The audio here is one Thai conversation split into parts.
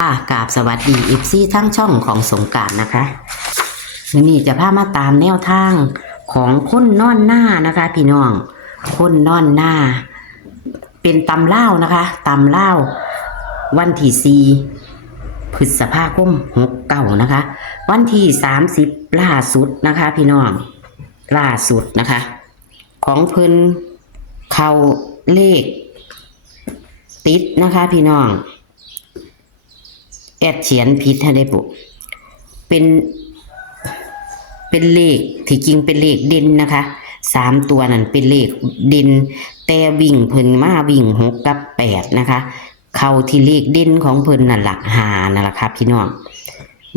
กราบสวัสดีFCทั้งช่องของสงกรานต์นะคะวันนี้จะพามาตามแนวทางของคนนอนหน้านะคะพี่น้องคนนอนหน้าเป็นตำเล่านะคะตำเล่าวันที่4 พฤษภาคม69นะคะวันที่30ล่าสุดนะคะพี่น้องล่าสุดนะคะของเพิ่นเข้าเลขติดนะคะพี่น้องแอดเขียนผิดให้ได้ปุ๊เป็นเลขที่จริงเป็นเลขเด่นนะคะ3ตัวนั้นเป็นเลขเด่นแต่วิ่งเพิ่นมาวิ่ง6กับ8นะคะเข้าที่เลขเด่นของเพิ่นนั่นล่ะ5นั่นล่ะครับพี่น้อง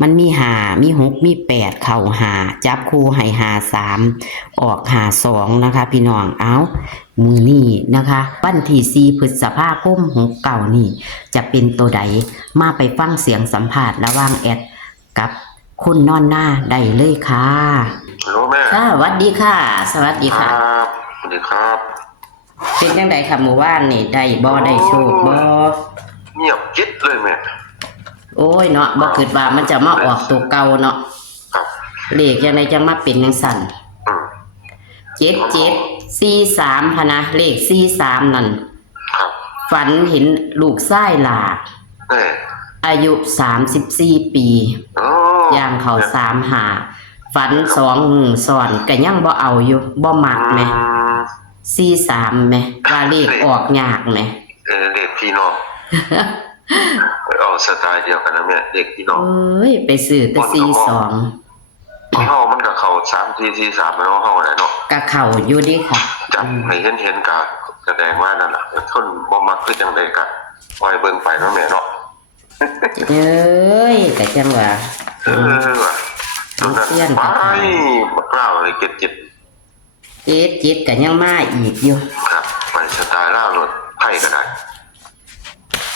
มันมี5มี6มี8เข้า5จับคู่ให้53ออก52นะคะพี่น้องเอามือนี้นะคะวันที่4 พฤษภาคม69นี่จะเป็นตัวใดมาไปฟังเสียงสัมภาษณ์ระหว่างแอดกับคุณนอนหน้าได้เลยค่ะฮัลโหลแม่สวัสดีค่ะสวัสดีค่ะสวัสดีครับเป็นจังไดค่ะเมื่อวานนี่ได้บ่ได้โชคบ่เงียบจิ๊ดเลยแม่โอ้ยเนาะบ่คิดว่ามันจะมาออกตัวเก่าเนาะครับเลขจังไดจะมาเป็นจังซั่น7743พะนะเลข43นั่นครับฝันเห็นลูกชายหลาอายุ34ปีย่างเขา35ฝัน2 มื้อซ้อนก็ยังบ่เอาอยู่บ่มักแหม43แหมว่าเลขออกยากแหมเลขพี่น้องเอาสไตล์เดียวกันนะแม่เด็กพี่น้องเอ้ยไปซื้อแต่42เฮามันก็เข้า3443มันเฮาแหละเนาะก็เข้าอยู่ดิค่ะจับให้เห็นก็แสดงว่านั่นล่ะคนบ่มักคือจังได๋ก็ปล่อยเบิ่งไปเนาะแม่เนาะเอ้ยก็จังว่าว่ะตอนนั้นไปบักกล้าเลยเก็บจิตก็ยังมาอีกอยู่ครับไปสไตล์ลาวรถไผก็ได้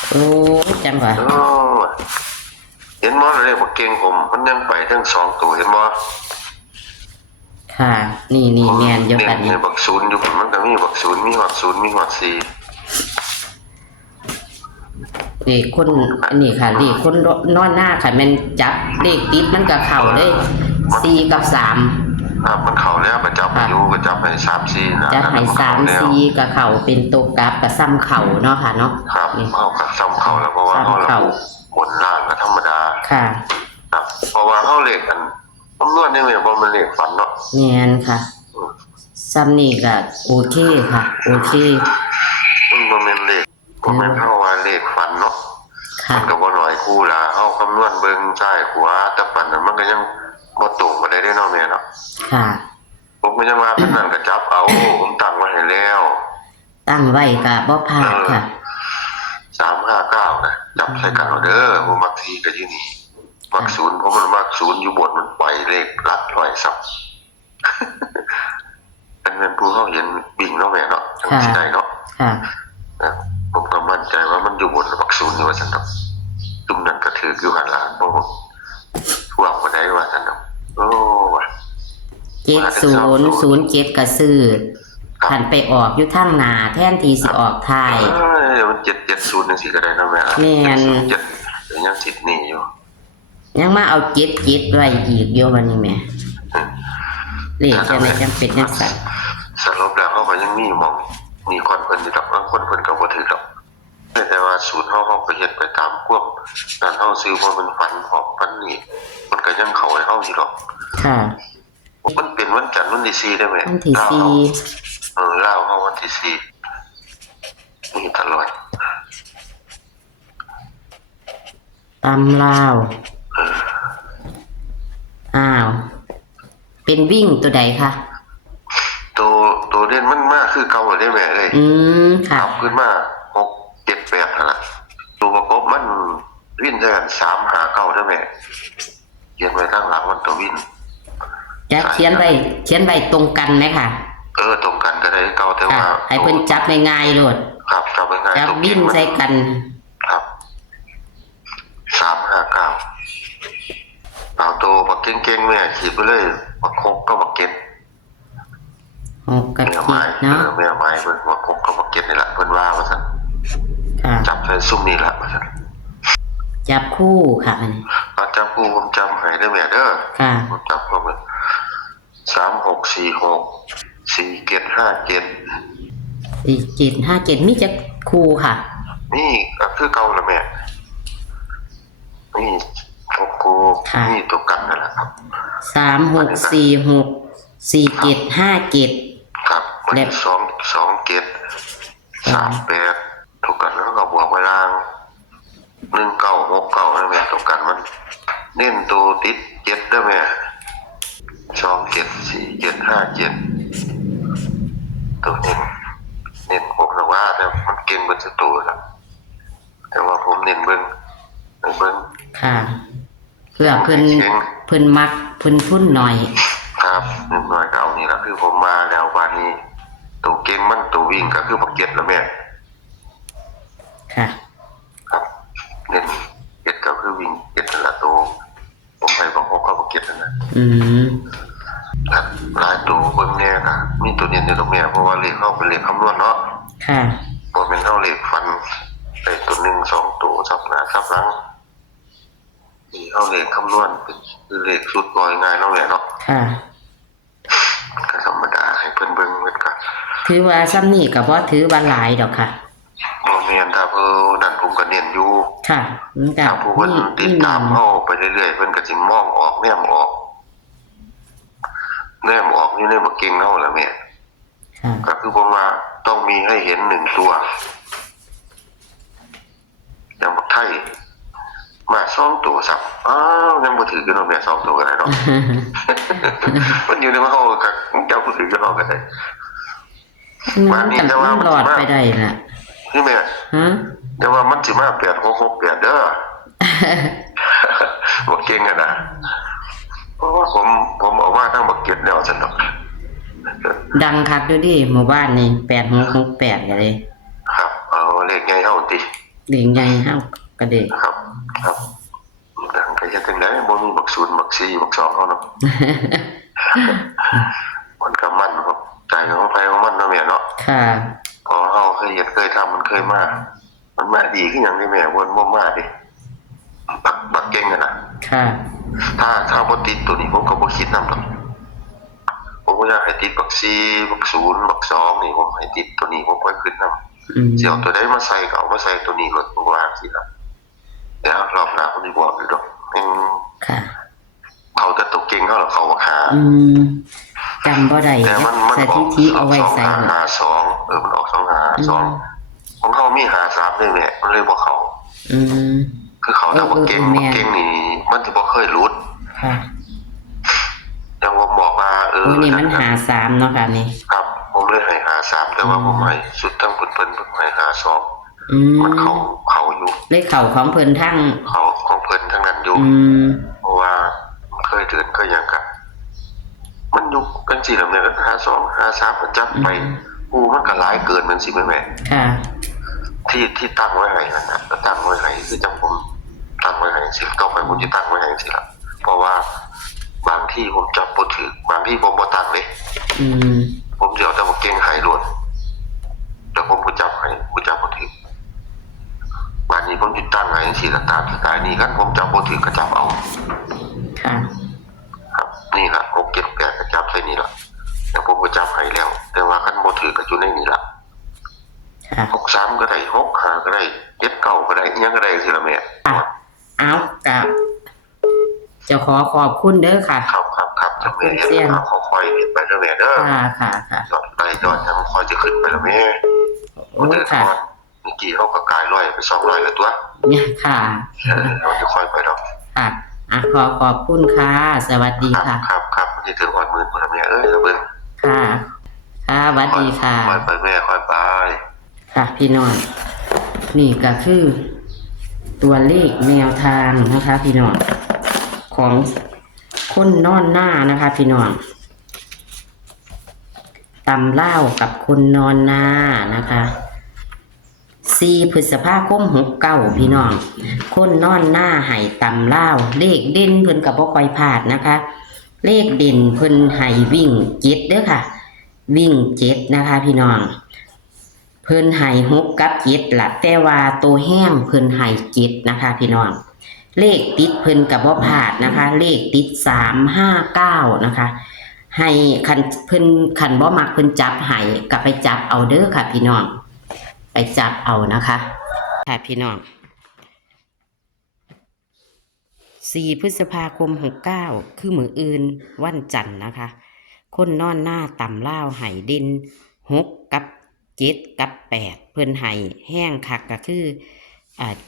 โอ้จังว่าเห็นบ่เลยบ่เก่งผมมันยังไปทั้ง2ตัวเห็นบ่ค่ะนี่แม่นอยู่กันนี่บัก0อยู่มันก็มีบัก0มีบัก0มีบัก4เลขคนอันนี้ค่ะเลขคนนอนหน้าค่ะมันจับเลขติดมันก็เข้าเลย4กับ3ครับมันเข้าแล้วก็จับอายุก็จับให้3 4นะจับให้3 4ก็เข้าเป็นตัวกราฟก็ซ้ำเข้าเนาะค่ะเนาะครับเอาก็ซ้ำเข้าแล้วเพราะว่าเฮาระบุบนล่างก็ธรรมดาค่ะครับเพราะว่าเฮาเลขกันคำนวณนี่แม่บ่มันเลขฝันเนาะแม่นค่ะซ้ำนี่ก็โอเคค่ะโอเคมันบ่แม่นเลขบ่แม่นเฮาว่าเลขฝันเนาะมันก็บ่น้อยคู่ล่ะเฮาคำนวณเบิ่งซ้ายขวาแต่ปานนั้นมันก็ยังบ่ตรงบ่ได้เนาะแม่เนาะค่ะผมก็ยังว่าเพิ่นนั่นก็จับเอาผมตั้งไว้ให้แล้วตั้งไว้ก็บ่พลาดค่ะ359นะจับใส่กันเอาเด้อบ่มัก4ก็อยู่นี่มัก0เพราะมันมัก0อยู่บนมันปล่อยเลขหลักร้อยซับอันนั้นผู้เฮาเห็นบิ่งเนาะแม่เนาะจังสิได้เนาะค่ะผมก็มั่นใจว่ามันอยู่บนมัก0อยู่ว่าซั่นเนาะตุ่มนั้นก็ถืออยู่หั่นล่ะบ่ทั่วบ่ได้ว่าซั่นเนาะโอ้ว่ะ7007ก็ซื้อคันไปออกอยู่ทางหน้าแทนที่สิออกท้ายมัน770จังซี่ก็ได้เนาะแม่แม่นยังติดหนี้อยู่ยังมาเอา77ไว้อีกอยู่วันนี้แม่เลขจังได๋จังเป็นจังซั่นสรุปแล้วเฮาก็ยังมีคนเพิ่นอยู่ดอกบางคนเพิ่นก็บ่ถือดอกแต่ว่าสูตรเฮาก็เฮ็ดไปตามควบการเฮาซื้อบ่มันฝันออกฝันนี่มันก็ยังเข้าให้เฮาอยู่ดอกค่ะมันเป็นวันจันทร์วันที่4ได้มั้ยวันที่4ลาวเฮาวันที่4นี่ตลอดตำลาวเป็นวิ่งตัวใดคะตัวเด่นมันมากคือเก่าได้แม่เอ้ยค่ะขึ้นมา6 7 8นั่นล่ะตัวประกบมันวิ่งกัน3 5 9ได้แม่เขียนไว้ข้างหลังมันตัววิ่งจะเขียนไว้ตรงกันไหมค่ะตรงกันก็ได้เก่าแต่ว่าให้เพิ่นจับง่ายๆโลดครับจับง่ายจับวิ่งใส่กันครับ3 5 9เอาตัวบักเก่งๆแม่ขีดไปเลยบักคกก็บักเก็ต6กับ7เนาะแม่ไม้เพิ่นบักคกก็บักเก็ตนี่ล่ะเพิ่นว่าว่าซั่นจับใส่ซุ่มนี่ล่ะว่าซั่น จับคู่ค่ะอันนี้ จับคู่ผมจำให้ได้แม่เด้อ ค่ะ ผมจำพวกมัน3646 4757 4757มีจักคู่ค่ะ นี่ก็คือเก่าละแม่นี่พวกกูนี่ตัวกันนั่นแหละครับ 36464757ครับมัน22738ตัวกันแล้วก็บวกเวลา1969นะแม่ตัวกันมันเน้นตัวติด7ได้แม่274757ตัวเน้นผมนะว่าแต่มันเก่งเบิดสตัวแล้วแต่ว่าผมเน้นเบิ่ง ค่ะ เพื่อเพิ่นมักเพิ่นทุนหน่อย ครับนิดหน่อยก็เอานี่ละคือผมมาแล้ววันนี้ตัวเก่งมันตัววิ่งก็คือบักเก็ตแล้วแม่ ค่ะ ครับเน้นเก็ตก็คือวิ่งเก็ตนั่นละตัวผมไปบอกว่าบักเก็ตนั่นนะ ครับหลายตัวเบิ่งแน่ค่ะมีตัวเน้นในตรงแม่เพราะว่าเลขเข้าเป็นเลขคำนวณเนาะ ค่ะ พอเป็นเข้าเลขฟันไอ้ตัว1 2ตัวสับหน้าสับหลังนี่เข้าเลขคำนวณเป็นคือเลขสุดบ่อยง่ายเนาะแม่เนาะ ค่ะ ก็ธรรมดาให้เพิ่นเบิ่งเพิ่นก็ ถือว่าซ้ำนี่ก็บ่ถือว่าหลายดอกค่ะ บ่แม่นถ้านั่นผมก็เน้นอยู่ ค่ะมันก็ ถ้าผู้เพิ่นติดตามเฮาไปเรื่อยๆเพิ่นก็สิมองออกแนมออกอยู่ในบ่เก่งเฮาล่ะแม่ ค่ะ ก็คือผมว่าต้องมีให้เห็น1ตัวอย่างบักไทยมา2ตัวซับยังบ่ถือกันเนาะแม่2ตัวก็ได้เนาะ มันอยู่ในว่าเฮาก็เจ้าบ่ถือกันเนาะก็ได้ มันหลอดไปได้น่ะ นี่แม่ ฮะ แต่ว่ามันสิมา8668เด้อ บ่เก่งอ่ะนะเพราะว่าผมบอกว่าทั้งบักเก็ตแล้วซั่นดอก ดังคักอยู่ดิหมู่บ้านนี่8668ก็เลย ครับเอาเลขใหญ่เฮาติ เด็กใหญ่เฮาก็เด็ก ครับดังก็จะจังได๋บ่มีบัก0บัก4บัก2เฮาเนาะ มันก็มันครับใจของไปของมันเนาะแม่เนาะ ค่ะ พอเฮาเคยเฮ็ดเคยทำมันเคยมามันมาดีคือหยังนี่แม่วนบ่มาดิบักเก่งอ่ะนะ ค่ะ ถ้าบ่ติดตัวนี้ผมก็บ่คิดนำดอกผมก็อยากให้ติดบัก4บัก0บัก2นี่ผมให้ติดตัวนี้ผมค่อยขึ้นนำสิเอาตัวใดมาใส่ก็เอามาใส่ตัวนี้รถบ่ว่าสิล่ะเดี๋ยวรอบหน้าผมสิบอกอยู่ดอกค่ะ เขาจะตกเก่งเขาหรอเขาว่าหา จำบ่ได้ แต่มัน ส อ ถิ อก ติเอาไว้ใส่ หา2มันออก2ของเขามีหา3ด้วยแหละมันเลยบ่เขาคือเขาถ้าบ่เก่งนี่มันสิบ่เคยหลุด ค่ะ อย่างผมบอกว่านี่มันหา3เนาะค่ะนี่ ครับผมเลยให้หา3แต่ว่าผมให้สุดทั้งเพิ่นให้หา2มันเขาอยู่ เลขเข่าของเพิ่นทั้ง เขาของเพิ่นทั้งนั้นอยู่เพราะว่าเคยเดินเคยหยังกันมันอยู่กันสิแล้วแม่ก็หา2หา3ก็จับไปมันก็หลายเกินมันสิแม่ ค่ะ ที่ตั้งไว้ให้นั่นน่ะก็ตั้งไว้ให้คือจังผมตั้งไว้ให้สิต่อไปผมสิตั้งไว้ให้สิล่ะเพราะว่าบางที่ผมจับบ่ถูกบางที่ผมบ่ตั้งเลยผมสิเอาแต่ว่าเก่งให้โลดแต่ผมบ่จับให้บ่จับบ่ถูกบางนี้ผมสิตั้งให้สิล่ะตามสไตล์นี้คันผมจับบ่ถูกก็จับเอา ค่ะ ครับนี่ล่ะ6 7 8ก็จับใส่นี่ล่ะแต่ผมก็จับให้แล้ว แต่ว่าคันบ่ถูกก็อยู่ในนี่ล่ะ63ก็ได้65ก็ได้79ก็ได้อิหยังก็ได้สิล่ะแม่ เอากับจะขอบคุณเด้อค่ะ ครับจะแม่เฮ็ดค่อยๆเฮ็ดไปเด้อแม่เด้อ ค่ะยอดไปยอดยังค่อยจะขึ้นไปแล้วแม่ โอ้ค่ะ เมื่อกี้เฮาก็กาย100ไป200แล้วตัว เนี่ยค่ะ เราจะค่อยไปดอก ค่ะขอบคุณค่ะ สวัสดีค่ะ ครับนี่ถึงวันมื้อพุ่นแม่เอ้ยละเบิ่ง ค่ะสวัสดีค่ะ ค่อยไปแม่ค่อยไป ค่ะพี่น้องนี่ก็คือตัวเลขแนวทางนะคะ พี่น้องของคนนอนหน้านะคะ พี่น้องตำเล่ากับคนนอนหน้านะคะ4 พฤษภาคม 69พี่น้องคนนอนหน้าให้ตำเล่าเลขเด่นเพิ่นกับบ่ค่อยพลาดนะคะ เลขเด่นเพิ่นให้วิ่ง7เด้อค่ะ วิ่ง7นะคะ พี่น้องเพิ่นให้6กับ7ล่ะแต่ว่าตัวแห้งเพิ่นให้7นะคะ พี่น้อง เลขติดเพิ่นกับบ่พลาดนะคะ เลขติด359นะคะให้คันเพิ่นคันบ่มักเพิ่นจับให้ก็ไปจับเอาเด้อค่ะพี่น้องไปจับเอานะคะค่ะพี่น้อง4 พฤษภาคม 69คือมื้ออื่นวันจันทร์นะคะคนนอนหน้าต่ำล่าวไห้เด่น6กับ7กับ8เพิ่นไห้แห้งคักก็คือ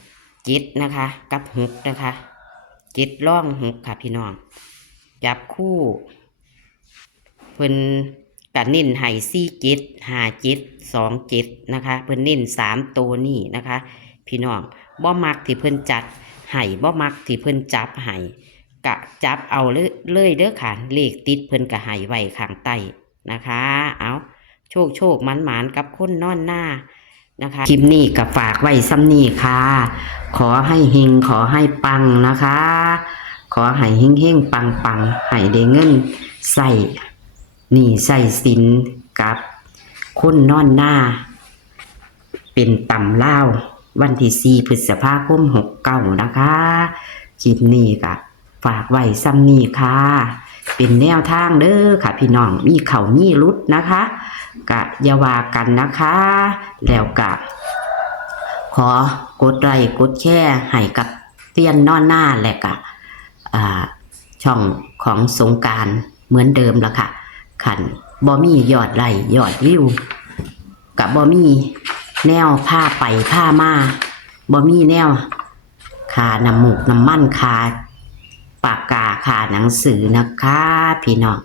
7นะคะกับ6นะคะ7ร่อง6ค่ะพี่น้องจับคู่เพิ่นก็เน้นไห้47 57 27นะคะเพิ่นเน้น3ตัวนี้นะคะพี่น้องบ่มักที่เพิ่นจัดไห้บ่มักที่เพิ่นจับไห้กะจับเอาเลยเด้อค่ะเลขติดเพิ่นก็ไห้ไว้ข้างใต้นะคะเอาโชคหมานกับคนนอนหน้านะคะคลิปนี้ก็ฝากไว้ซ้ำนี้ค่ะขอให้เฮงขอให้ปังนะคะขอให้เฮงปังให้ได้เงินใส่นี่ใส่สินกับคนนอนหน้าเป็นตำเล่าวันที่4 พฤษภาคม 69นะคะคลิปนี้ก็ฝากไว้ซ้ำนี้ค่ะเป็นแนวทางเด้อค่ะพี่น้องมีเขามีรุดนะคะกะอย่าว่ากันนะคะแล้วกะขอกดไลค์กดแชร์ให้กับเตียนนอนหน้าและกะช่องของสงกรานต์เหมือนเดิมละค่ะขันบ่มียอดไลค์ยอดวิวกับบ่มีแนวผ้าไปผ้ามาบ่มีแนวค่าน้ำมูกน้ำมันค่าปากกาค่าหนังสือนะคะพี่น้อง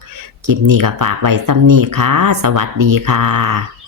คลิปนี้ก็ฝากไว้ซ้ำนี้ค่ะสวัสดีค่ะ